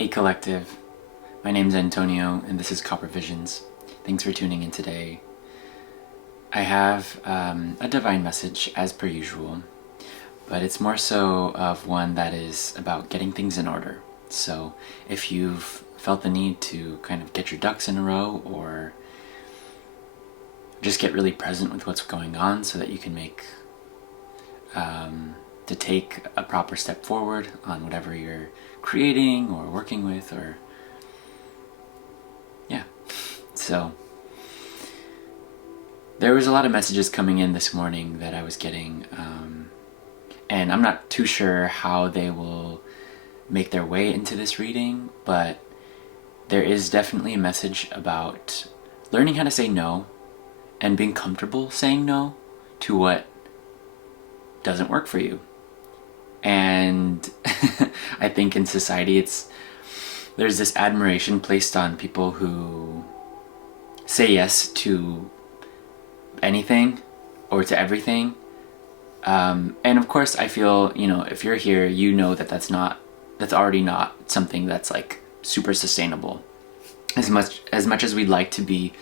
Hey Collective, my name's Antonio and this is Copper Visions. Thanks for tuning in today. I have a divine message as per usual, but it's more so of one that is about getting things in order. So if you've felt the need to kind of get your ducks in a row or just get really present with what's going on so that you can to take a proper step forward on whatever you're creating or working with, or yeah. So there was a lot of messages coming in this morning that I was getting, and I'm not too sure how they will make their way into this reading, but there is definitely a message about learning how to say no and being comfortable saying no to what doesn't work for you. And I think in society there's this admiration placed on people who say yes to anything or to everything. And of course I feel, if you're here, that's already not something that's like super sustainable. As much as we'd like to be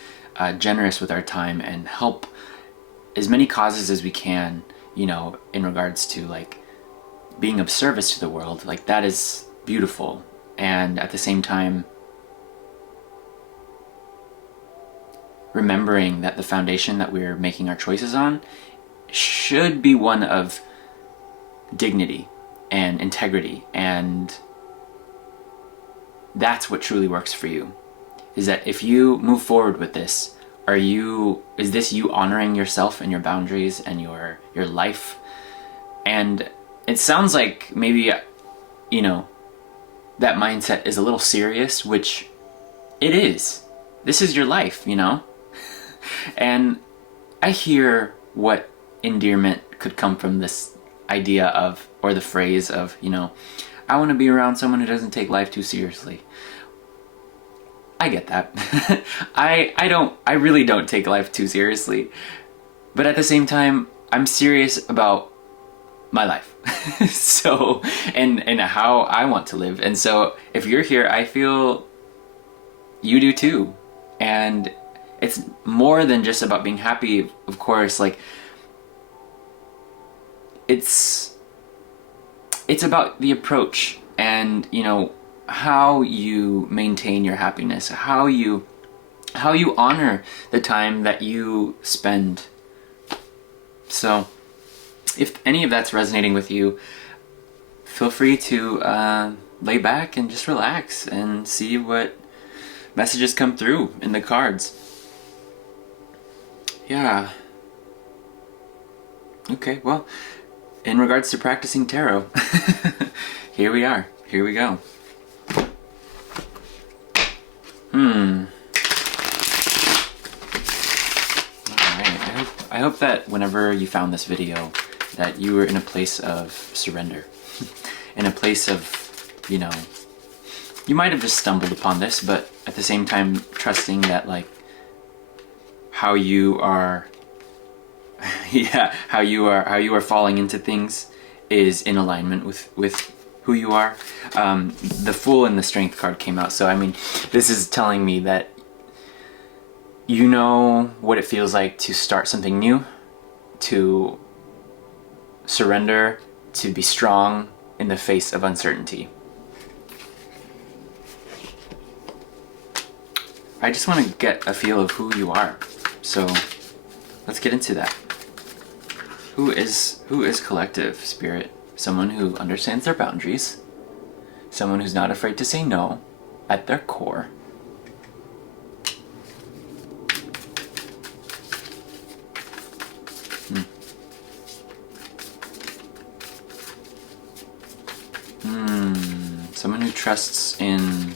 generous with our time and help as many causes as we can, in regards to like being of service to the world, like that is beautiful. And at the same time, remembering that the foundation that we're making our choices on should be one of dignity and integrity, and that's what truly works for you. Is that if you move forward with this, is this you honoring yourself and your boundaries and your life? And it sounds like maybe, that mindset is a little serious, which it is. This is your life, And I hear what endearment could come from this idea of, or the phrase of, I want to be around someone who doesn't take life too seriously. I get that. I really don't take life too seriously. But at the same time, I'm serious about my life. So, and how I want to live. And so if you're here, I feel you do too. And it's more than just about being happy, of course. Like, it's about the approach and, how you maintain your happiness, how you honor the time that you spend. So if any of that's resonating with you, feel free to lay back and just relax and see what messages come through in the cards. Yeah. Okay, well, in regards to practicing tarot, here we are. Here we go. Alright, I hope that whenever you found this video, that you were in a place of surrender. In a place of, you might have just stumbled upon this, but at the same time trusting that like how you are how you are falling into things is in alignment with who you are. The Fool and the Strength card came out, so I mean, this is telling me that you know what it feels like to start something new, to surrender, to be strong in the face of uncertainty. I just want to get a feel of who you are, so let's get into that. Who is Collective Spirit? Someone who understands their boundaries, someone who's not afraid to say no at their core. Someone who trusts in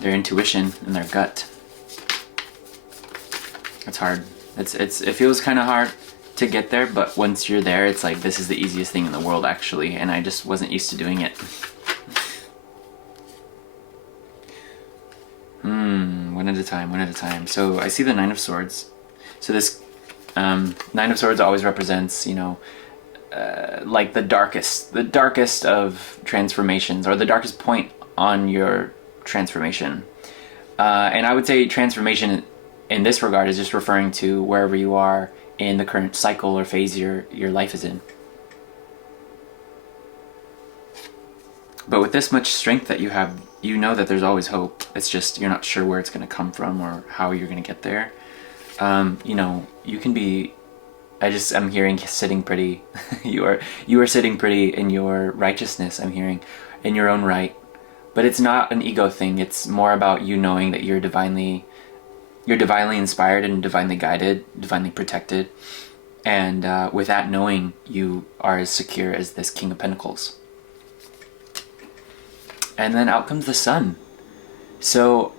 their intuition and their gut. It's hard. It feels kind of hard to get there, but once you're there, it's like, this is the easiest thing in the world, actually, and I just wasn't used to doing it. One at a time. So I see the Nine of Swords. So this Nine of Swords always represents, like the darkest of transformations, or the darkest point on your transformation. And I would say transformation in this regard is just referring to wherever you are in the current cycle or phase your life is in. But with this much strength that you have, you know that there's always hope. It's just you're not sure where it's going to come from or how you're going to get there. You know, you can be. I'm hearing sitting pretty. you are sitting pretty in your righteousness. I'm hearing, in your own right. But it's not an ego thing. It's more about you knowing that you're divinely inspired and divinely guided, divinely protected. And with that knowing, you are as secure as this King of Pentacles. And then out comes the Sun. So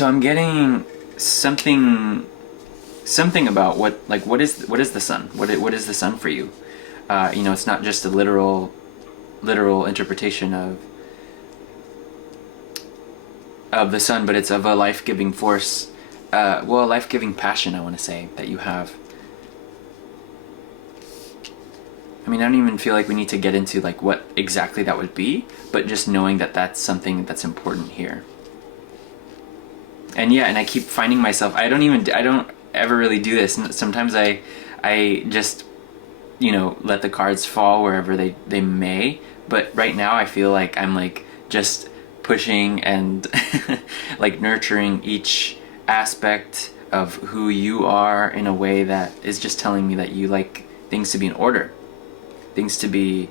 I'm getting something about what is the Sun? What is the Sun for you? You know, it's not just a literal interpretation of the Sun, but it's of a life-giving force, a life-giving passion, I want to say, that you have. I mean, I don't even feel like we need to get into like what exactly that would be, but just knowing that that's something that's important here. And yeah, and I keep finding myself, I don't ever really do this. Sometimes I just, you know, let the cards fall wherever they may. But right now I feel like I'm like just pushing and like nurturing each aspect of who you are in a way that is just telling me that you like things to be in order. Things to be,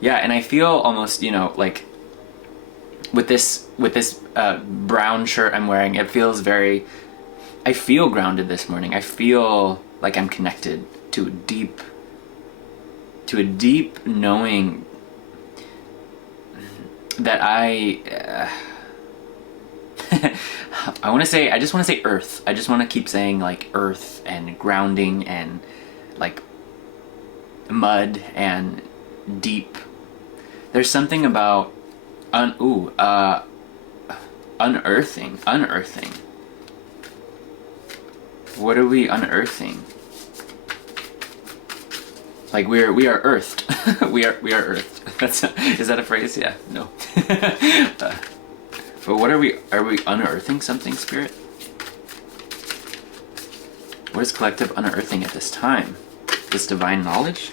yeah, and I feel almost, you know, like with this brown shirt I'm wearing, it feels I feel grounded this morning. I feel like I'm connected to a deep knowing that I just want to say earth. I just want to keep saying like earth and grounding and like mud and deep. There's something about unearthing. What are we unearthing? Like we are earthed. we are earthed. Is that a phrase? Yeah. No. But what are we unearthing something, Spirit? What is collective unearthing at this time? This divine knowledge?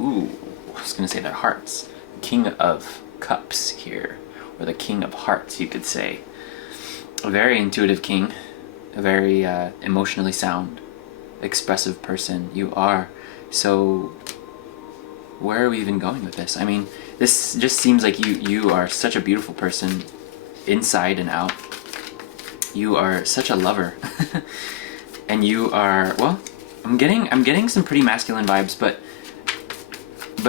Ooh, I was gonna say that hearts. King of Cups here, or the King of Hearts, you could say. A very intuitive king, a very emotionally sound, expressive person you are. So where are we even going with this? I mean, this just seems like you are such a beautiful person inside and out. You are such a lover. And you are, well, I'm getting some pretty masculine vibes, but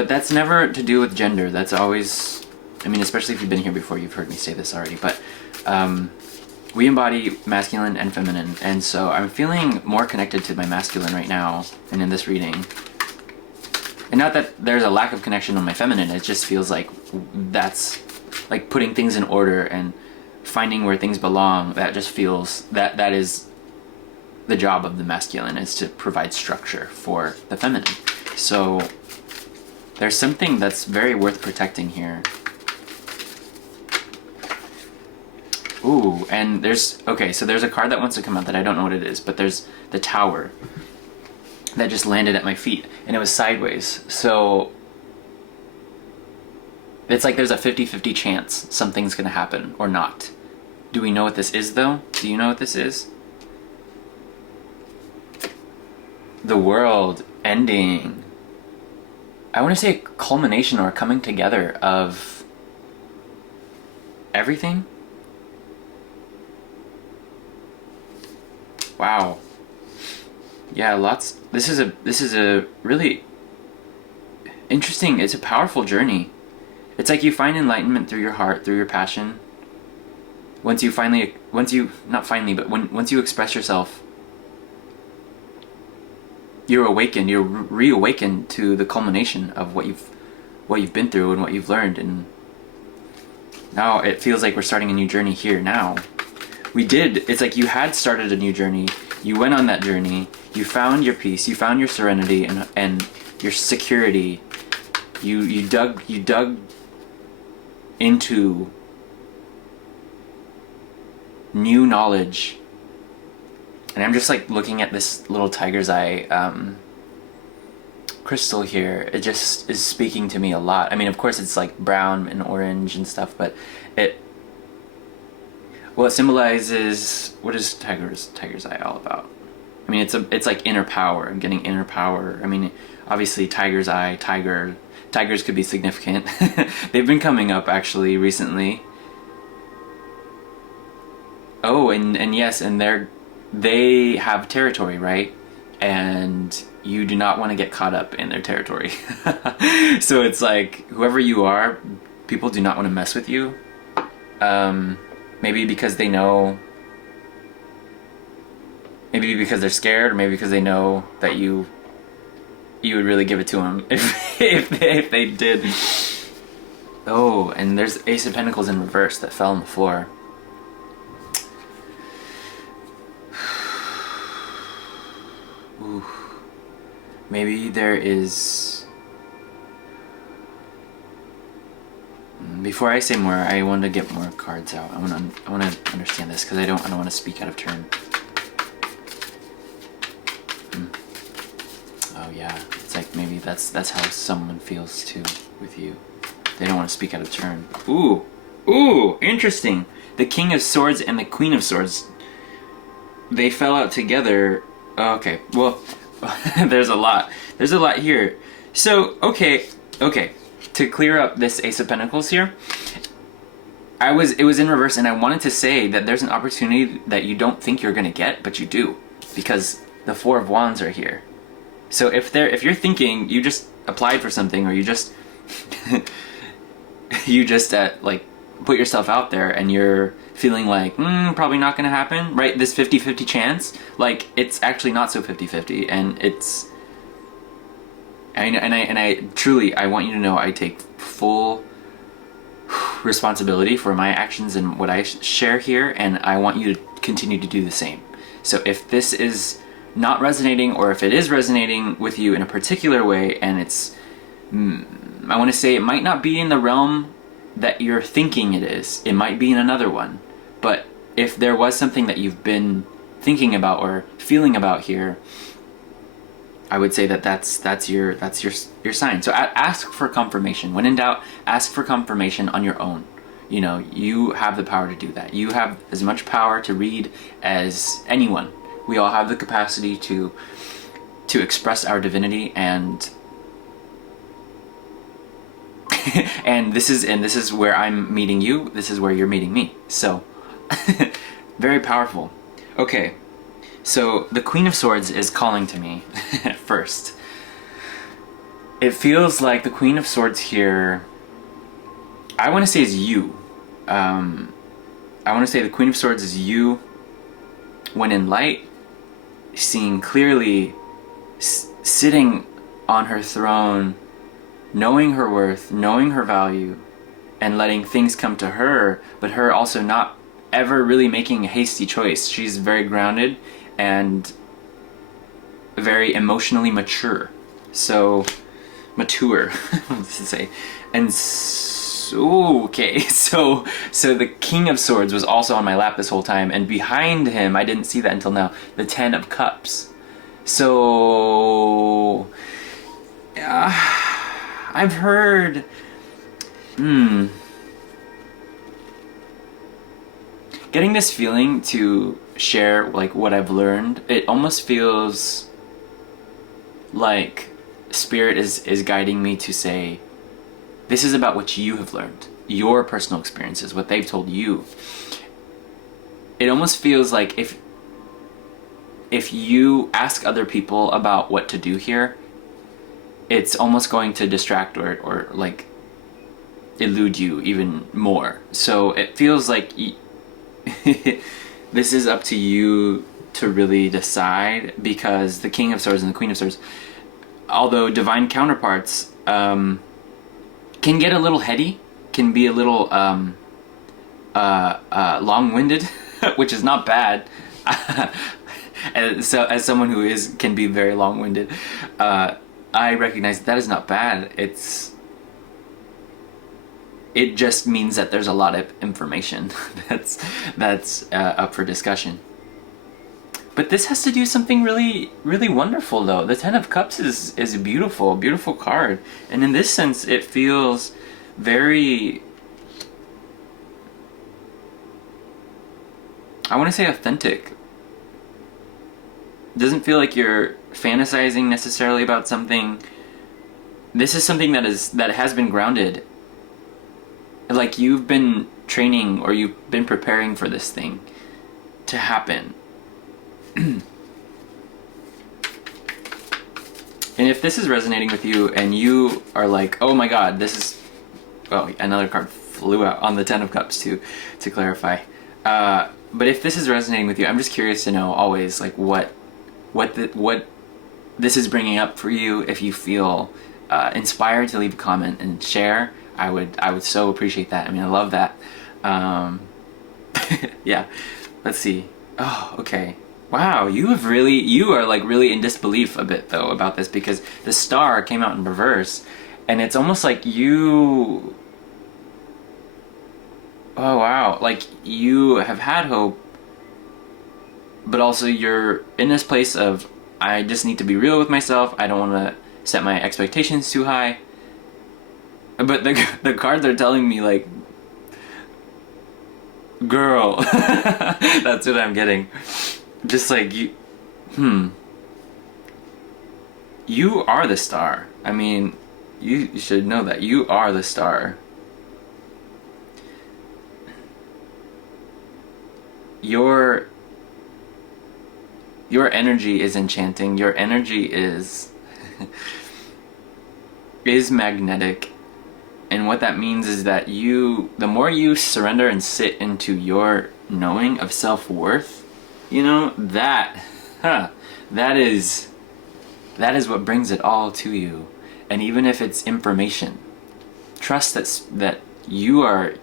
that's never to do with gender. That's always, I mean, especially if you've been here before, you've heard me say this already, but we embody masculine and feminine, and so I'm feeling more connected to my masculine right now and in this reading. And not that there's a lack of connection on my feminine, it just feels like that's like putting things in order and finding where things belong. That just feels, that is the job of the masculine, is to provide structure for the feminine. So there's something that's very worth protecting here. Ooh, and there's a card that wants to come out that I don't know what it is, but there's the Tower that just landed at my feet, and it was sideways. So it's like there's a 50-50 chance something's gonna happen or not. Do we know what this is though? Do you know what this is? The world ending. I want to say a culmination or a coming together of everything. Wow. Yeah, lots. This is a really interesting, it's a powerful journey. It's like you find enlightenment through your heart, through your passion. Once you express yourself, you're awakened, you're reawakened to the culmination of what you've been through and what you've learned, and now it feels like we're starting a new journey here now. It's like you had started a new journey, you went on that journey, you found your peace, you found your serenity and your security, you dug into new knowledge. And I'm just like looking at this little tiger's eye crystal here. It just is speaking to me a lot. I mean, of course it's like brown and orange and stuff, but it symbolizes, what is tiger's eye all about? I mean, it's like inner power. I'm getting inner power. I mean, obviously tiger's eye, tigers could be significant. They've been coming up actually recently. Oh, and yes, and they have territory, right? And you do not want to get caught up in their territory. So it's like, whoever you are, people do not want to mess with you. Maybe because they know, maybe because they're scared, or maybe because they know that you would really give it to them if they did. Oh, and there's Ace of Pentacles in reverse that fell on the floor. Ooh. Maybe there is... Before I say more, I want to get more cards out. I want to understand this, because I don't want to speak out of turn. Oh yeah, it's like maybe that's how someone feels too with you. They don't want to speak out of turn. Ooh, interesting. The King of Swords and the Queen of Swords, they fell out together. Okay, well, there's a lot here. So, okay, to clear up this Ace of Pentacles here, it was in reverse, and I wanted to say that there's an opportunity that you don't think you're gonna get, but you do, because the Four of Wands are here. So if you're thinking you just applied for something, or you just like put yourself out there and you're feeling like probably not gonna happen, right? This 50-50 chance, like, it's actually not so 50-50, and it's I truly, I want you to know I take full responsibility for my actions and what I share here, and I want you to continue to do the same. So if this is not resonating, or if it is resonating with you in a particular way, and it's I want to say it might not be in the realm that you're thinking it is, it might be in another one, but if there was something that you've been thinking about or feeling about here, I would say that's your sign. So ask for confirmation. When in doubt, ask for confirmation on your own. You know, you have the power to do that. You have as much power to read as anyone. We all have the capacity to express our divinity, and and this is where I'm meeting you. This is where you're meeting me. So very powerful. Okay. So the Queen of Swords is calling to me at first. It feels like the Queen of Swords here, I want to say, is you. I want to say the Queen of Swords is you when in light, seeing clearly, sitting on her throne, knowing her worth, knowing her value, and letting things come to her, but her also not ever really making a hasty choice. She's very grounded and very emotionally mature. So, mature, what does it say? And okay, so the King of Swords was also on my lap this whole time, and behind him, I didn't see that until now, the Ten of Cups. So, I've heard, getting this feeling to share like what I've learned, it almost feels like Spirit is guiding me to say, this is about what you have learned, your personal experiences, what they've told you. It almost feels like if you ask other people about what to do here, it's almost going to distract or like elude you even more. So it feels like this is up to you to really decide, because the King of Swords and the Queen of Swords, although divine counterparts, can get a little heady, can be a little long-winded, which is not bad. And so, as someone who can be very long-winded, I recognize that is not bad. It's It just means that there's a lot of information that's up for discussion. But this has to do something really, really wonderful, though. The Ten of Cups is a beautiful, beautiful card. And in this sense, it feels very, I want to say authentic. It doesn't feel like you're fantasizing necessarily about something. This is something that has been grounded. Like you've been training or you've been preparing for this thing to happen. And if this is resonating with you and you are like, oh my god, this is... Oh, another card flew out on the Ten of Cups to clarify. But if this is resonating with you, I'm just curious to know always like what this is bringing up for you. If you feel inspired to leave a comment and share, I would so appreciate that. I mean, I love that. Yeah, let's see. Oh, okay. Wow, you are like really in disbelief a bit though about this, because the Star came out in reverse, and it's almost like you... Oh wow, like you have had hope, but also you're in this place of, I just need to be real with myself. I don't want to set my expectations too high. But the cards are telling me like, girl, that's what I'm getting. Just like you are the Star. I mean, you should know that you are the Star. Your energy is enchanting. Your energy is magnetic. And what that means is that the more you surrender and sit into your knowing of self-worth, you know, that is what brings it all to you. And even if it's information, trust that you are...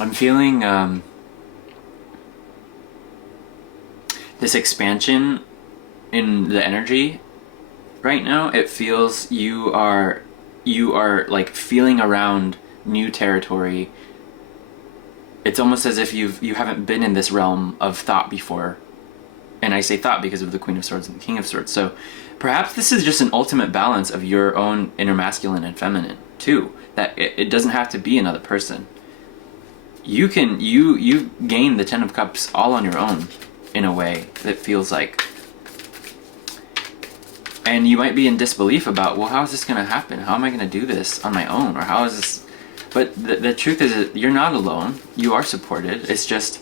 I'm feeling this expansion in the energy right now. It feels you are like feeling around new territory. It's almost as if you haven't been in this realm of thought before. And I say thought because of the Queen of Swords and the King of Swords. So perhaps this is just an ultimate balance of your own inner masculine and feminine too. That it doesn't have to be another person. You gain the Ten of Cups all on your own in a way that feels like. And you might be in disbelief about, well, how is this going to happen? How am I going to do this on my own? Or how is this... But the truth is that you're not alone. You are supported. It's just...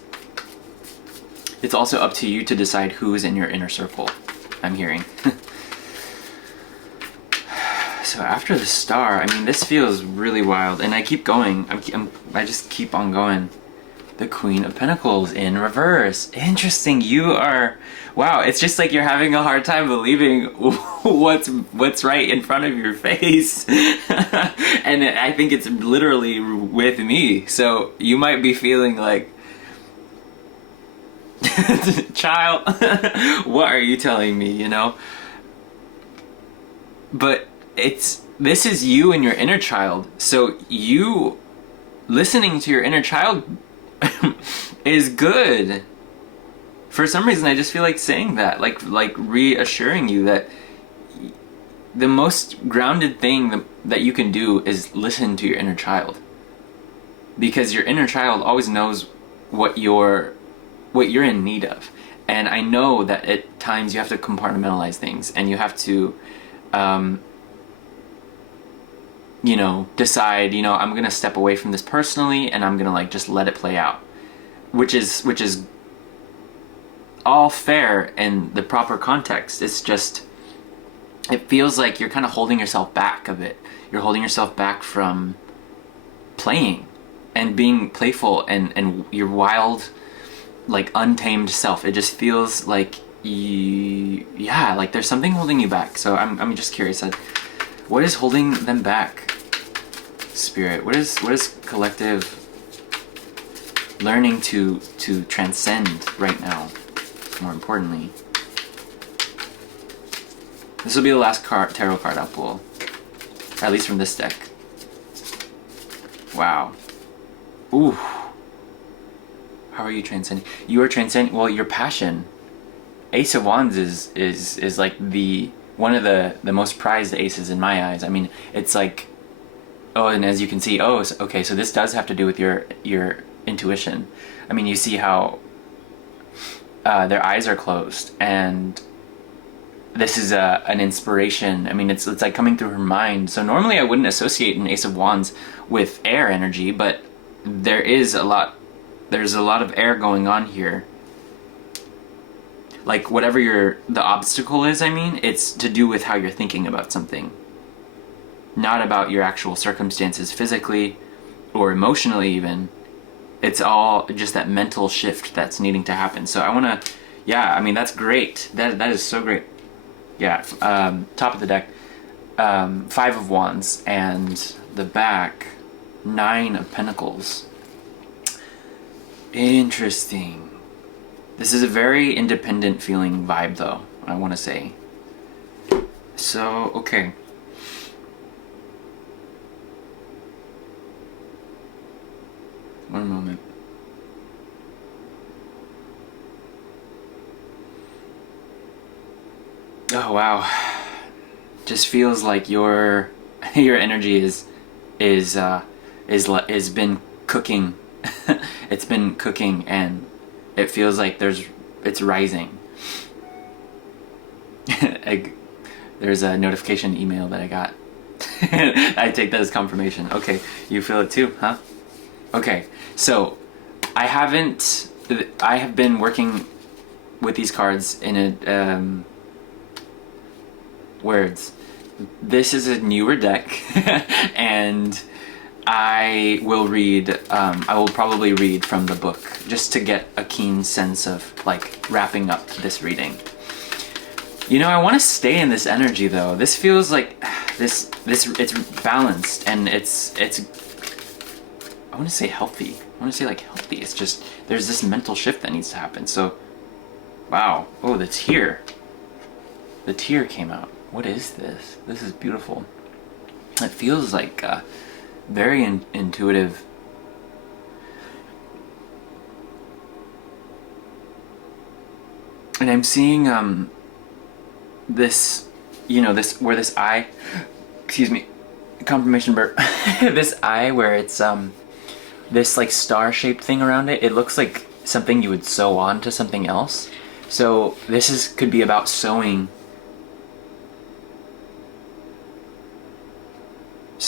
It's also up to you to decide who is in your inner circle, I'm hearing. So after the Star, I mean, this feels really wild. And I keep going. I just keep on going. The Queen of Pentacles in reverse. Interesting. You are... Wow, it's just like you're having a hard time believing what's right in front of your face. And I think it's literally with me. So you might be feeling like, child, what are you telling me, you know? But this is you and your inner child. So you listening to your inner child is good. For some reason, I just feel like saying that, like reassuring you that the most grounded thing that you can do is listen to your inner child. Because your inner child always knows what you're in need of. And I know that at times you have to compartmentalize things, and you have to, decide, I'm gonna step away from this personally, and I'm gonna like just let it play out, which is all fair in the proper context. It's just, it feels like you're kind of holding yourself back a bit. You're holding yourself back from playing and being playful and your wild, like untamed self. It just feels like like there's something holding you back. So I'm just curious, what is holding them back, Spirit? What is collective learning to transcend right now? More importantly, this will be the last tarot card I'll pull. at least from this deck. Wow. Ooh. How are you transcending? You are transcending, well, your passion. Ace of Wands is like one of the most prized aces in my eyes. I mean, it's like, oh, and as you can see, oh, okay, so this does have to do with your intuition. I mean, you see how their eyes are closed, and this is an inspiration. I mean, it's like coming through her mind. So normally I wouldn't associate an Ace of Wands with air energy, but there's a lot of air going on here. Like whatever the obstacle is, I mean, it's to do with how you're thinking about something. Not about your actual circumstances physically or emotionally even. It's all just that mental shift that's needing to happen. So I want to, yeah, I mean, that's great. That is so great. Yeah, top of the deck, 5 of Wands, and the back, 9 of Pentacles. Interesting. This is a very independent feeling vibe, though, I want to say. So, okay. One moment. Oh, wow. Just feels like your energy is been cooking. It's been cooking, and it feels like it's rising. There's a notification email that I got. I take that as confirmation. Okay, you feel it too, huh? Okay, so I have been working with these cards in a words. This is a newer deck, and I will probably read from the book just to get a keen sense of like wrapping up this reading. You know, I want to stay in this energy though. This feels like this it's balanced, and it's I want to say healthy. I want to say like healthy. It's just there's this mental shift that needs to happen. So wow. Oh, the tear. The tear came out. What is this? This is beautiful. It feels like very intuitive. And I'm seeing this, you know, this where this eye, excuse me, confirmation burp. This eye where it's this like star-shaped thing around it. It looks like something you would sew on to something else. So this could be about sewing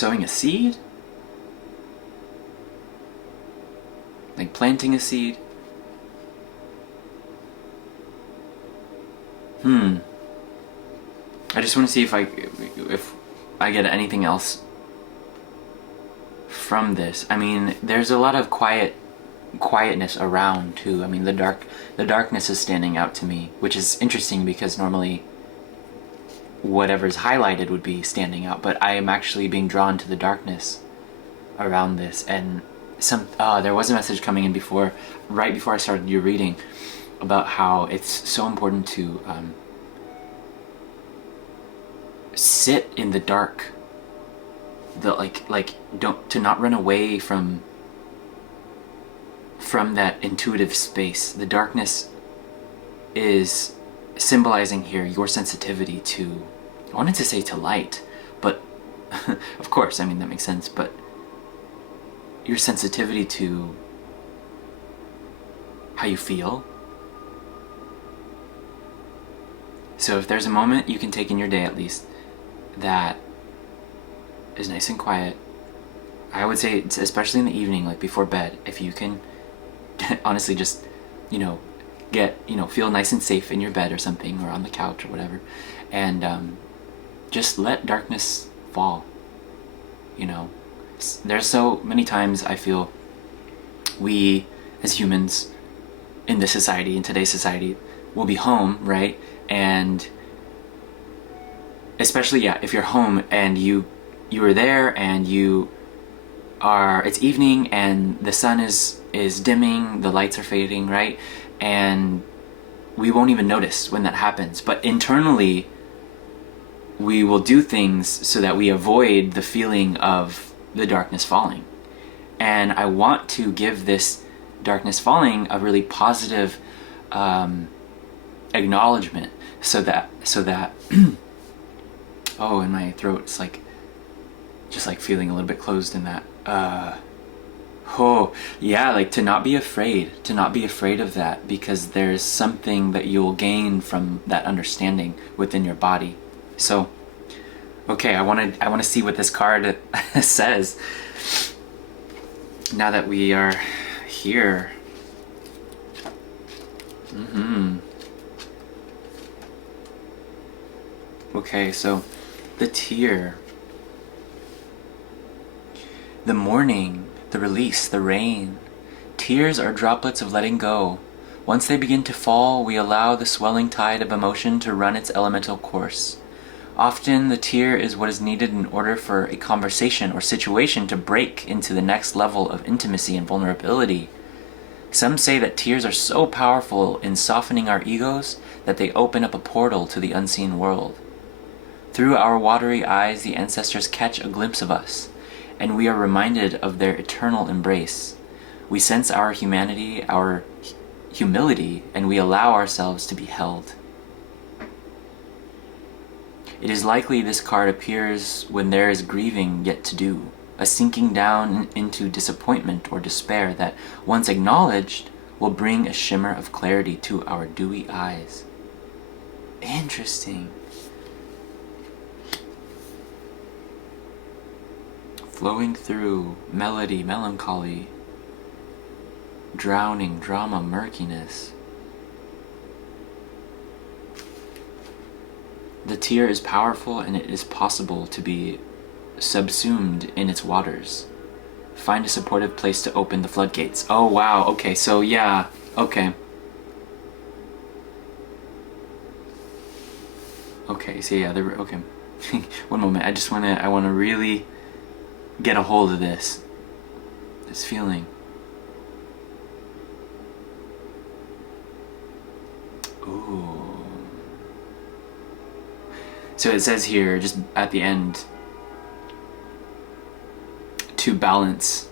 a seed? Like planting a seed? I just want to see if I get anything else from this. I mean, there's a lot of quietness around too. I mean, the darkness is standing out to me, which is interesting because normally whatever's highlighted would be standing out, but I am actually being drawn to the darkness around this. And there was a message coming in right before I started your reading, about how it's so important to sit in the dark, to not run away from that intuitive space. The darkness is symbolizing here your sensitivity to, I wanted to say to light, but of course, I mean, that makes sense, but your sensitivity to how you feel. So if there's a moment you can take in your day at least that is nice and quiet, I would say, especially in the evening, like before bed, if you can honestly just, feel nice and safe in your bed or something, or on the couch or whatever, and just let darkness fall. There's so many times I feel we as humans in this society, in today's society, will be home, right? And especially, if you're home and you are there and it's evening and the sun is dimming, the lights are fading, right? And we won't even notice when that happens. But internally, we will do things so that we avoid the feeling of the darkness falling. And I want to give this darkness falling a really positive acknowledgement, so that oh, in my throat, it's like just like feeling a little bit closed in that. Oh yeah, like to not be afraid of that, because there's something that you'll gain from that understanding within your body. So okay, I want to see what this card says now that we are here. Okay, so the tear, the mourning, the release, the rain. Tears are droplets of letting go. Once they begin to fall, we allow the swelling tide of emotion to run its elemental course. Often the tear is what is needed in order for a conversation or situation to break into the next level of intimacy and vulnerability. Some say that tears are so powerful in softening our egos that they open up a portal to the unseen world. Through our watery eyes, the ancestors catch a glimpse of us, and we are reminded of their eternal embrace. We sense our humanity, our humility, and we allow ourselves to be held. It is likely this card appears when there is grieving yet to do, a sinking down into disappointment or despair that, once acknowledged, will bring a shimmer of clarity to our dewy eyes. Interesting. Flowing through, melody, melancholy, drowning, drama, murkiness. The tear is powerful, and it is possible to be subsumed in its waters. Find a supportive place to open the floodgates. Oh wow, okay, so yeah, okay. Okay, so yeah, okay. One moment, I wanna really get a hold of this feeling. Ooh. So it says here, just at the end, to balance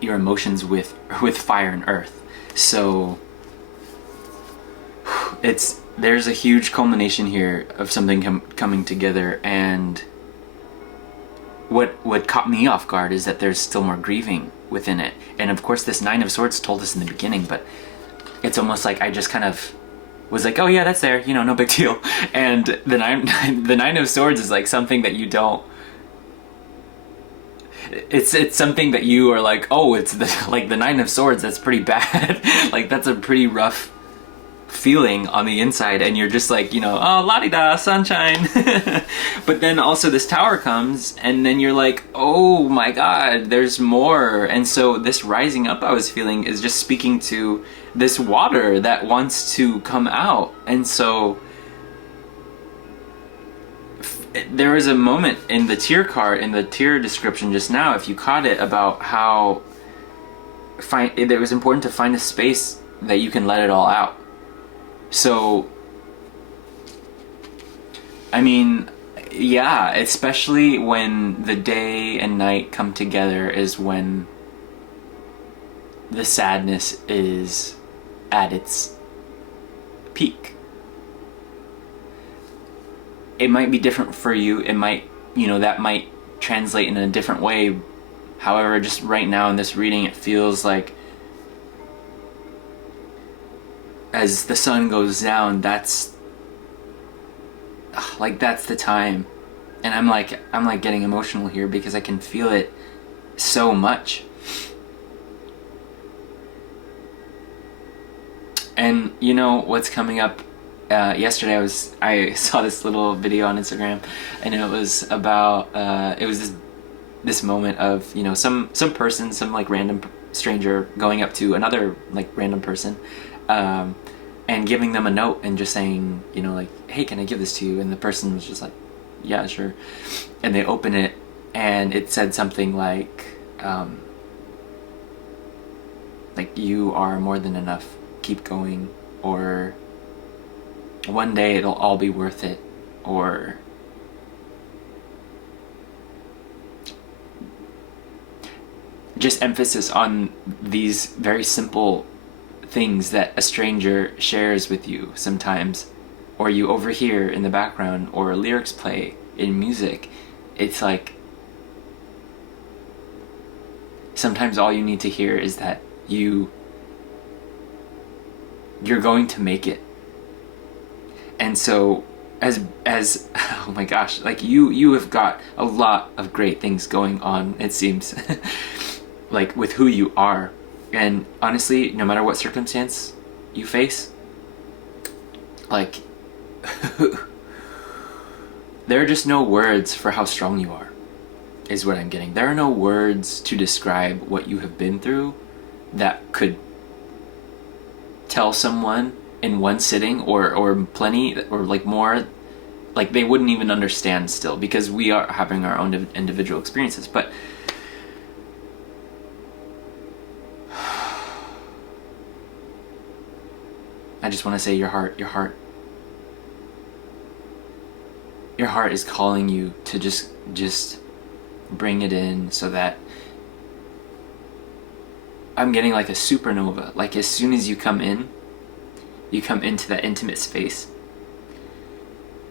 your emotions with fire and earth. So there's a huge culmination here of something coming together, and what caught me off guard is that there's still more grieving within it. And of course this Nine of Swords told us in the beginning, but it's almost like I just kind of was like, oh yeah, that's there, no big deal. And the Nine of Swords is like something that you don't, it's something that you are like, oh, it's the Nine of Swords, that's pretty bad. Like that's a pretty rough feeling on the inside, and you're just like, oh, la-di-da, sunshine. But then also this Tower comes, and then you're like, oh my god, there's more. And so this rising up I was feeling is just speaking to this water that wants to come out. And so there was a moment in the tear card, in the tear description just now, if you caught it, about how it was important to find a space that you can let it all out. So, I mean, yeah, especially when the day and night come together is when the sadness is at its peak. It might be different for you. It might, that might translate in a different way. However, just right now in this reading, it feels like as the sun goes down, that's the time. And I'm like getting emotional here because I can feel it so much. And what's coming up, yesterday I saw this little video on Instagram, and it was about it was this moment of some person, some like random stranger going up to another like random person, and giving them a note and just saying, like, hey, can I give this to you? And the person was just like, yeah, sure. And they open it, and it said something like you are more than enough, keep going, or one day it'll all be worth it, or just emphasis on these very simple things that a stranger shares with you sometimes, or you overhear in the background, or lyrics play in music. It's like sometimes all you need to hear is that you're going to make it. And so as oh my gosh, like you have got a lot of great things going on, it seems. Like with who you are. And honestly, no matter what circumstance you face, like there are just no words for how strong you are, is what I'm getting. There are no words to describe what you have been through that could tell someone in one sitting or plenty or like more, like they wouldn't even understand still, because we are having our own individual experiences. But I just want to say your heart is calling you to just bring it in, so that I'm getting like a supernova. Like as soon as you come into that intimate space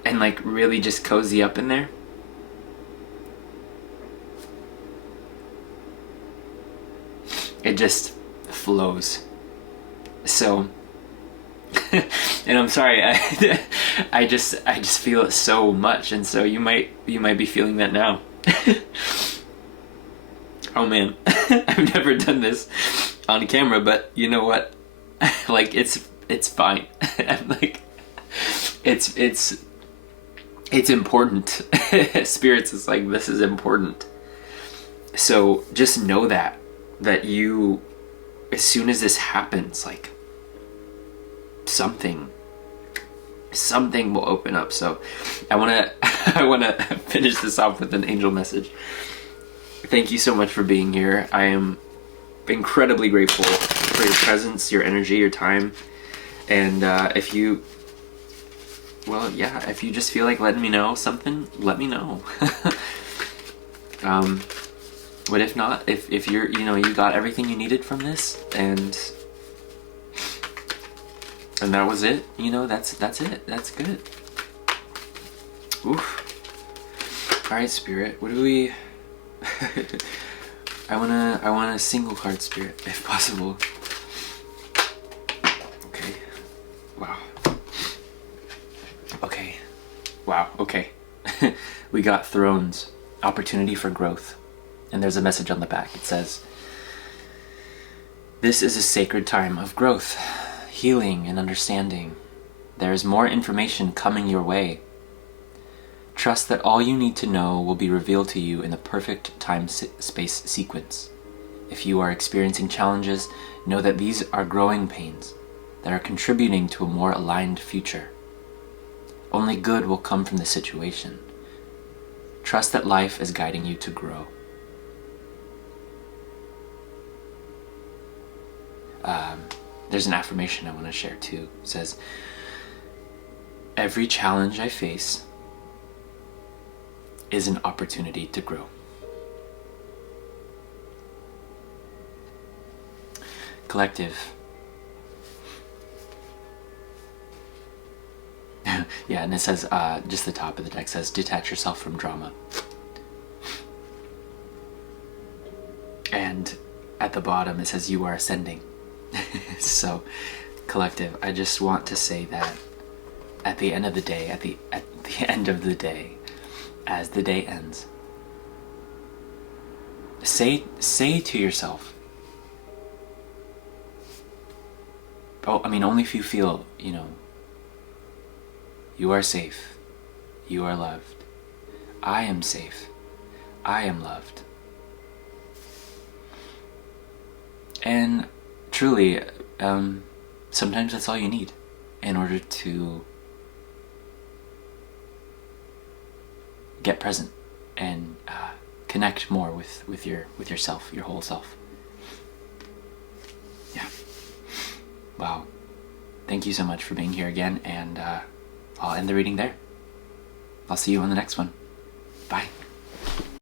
and like really just cozy up in there. It just flows. So and I'm sorry, I just feel it so much, and so you might be feeling that now. Oh man, I've never done this on camera, but you know what? Like it's fine. I'm like, it's important. Spirits is like, this is important. So just know that you, as soon as this happens, like something will open up. So I want to finish this off with an angel message. Thank you so much for being here. I am incredibly grateful for your presence, your energy, your time. And if you just feel like letting me know something, let me know. But if not, if you're, you got everything you needed from this, and that was it, that's it. That's good. Oof. All right, Spirit, what do we... I want a single card, Spirit, if possible. Okay. Wow. Okay. Wow. Okay. We got Thrones, opportunity for growth. And there's a message on the back. It says, "This is a sacred time of growth, healing, and understanding. There is more information coming your way. Trust that all you need to know will be revealed to you in the perfect time-space sequence. If you are experiencing challenges, know that these are growing pains that are contributing to a more aligned future. Only good will come from the situation. Trust that life is guiding you to grow." There's an affirmation I want to share too. It says, "Every challenge I face is an opportunity to grow." Collective. Yeah, and it says, just the top of the deck says, "Detach yourself from drama." And at the bottom it says, "You are ascending." So, collective, I just want to say that at the end of the day, at the end of the day, as the day ends, say to yourself, only if you feel, you are safe, you are loved, I am safe, I am loved. And truly, sometimes that's all you need in order to get present and connect more with yourself, your whole self. Yeah. Wow. Thank you so much for being here again, and I'll end the reading there. I'll see you on the next one. Bye.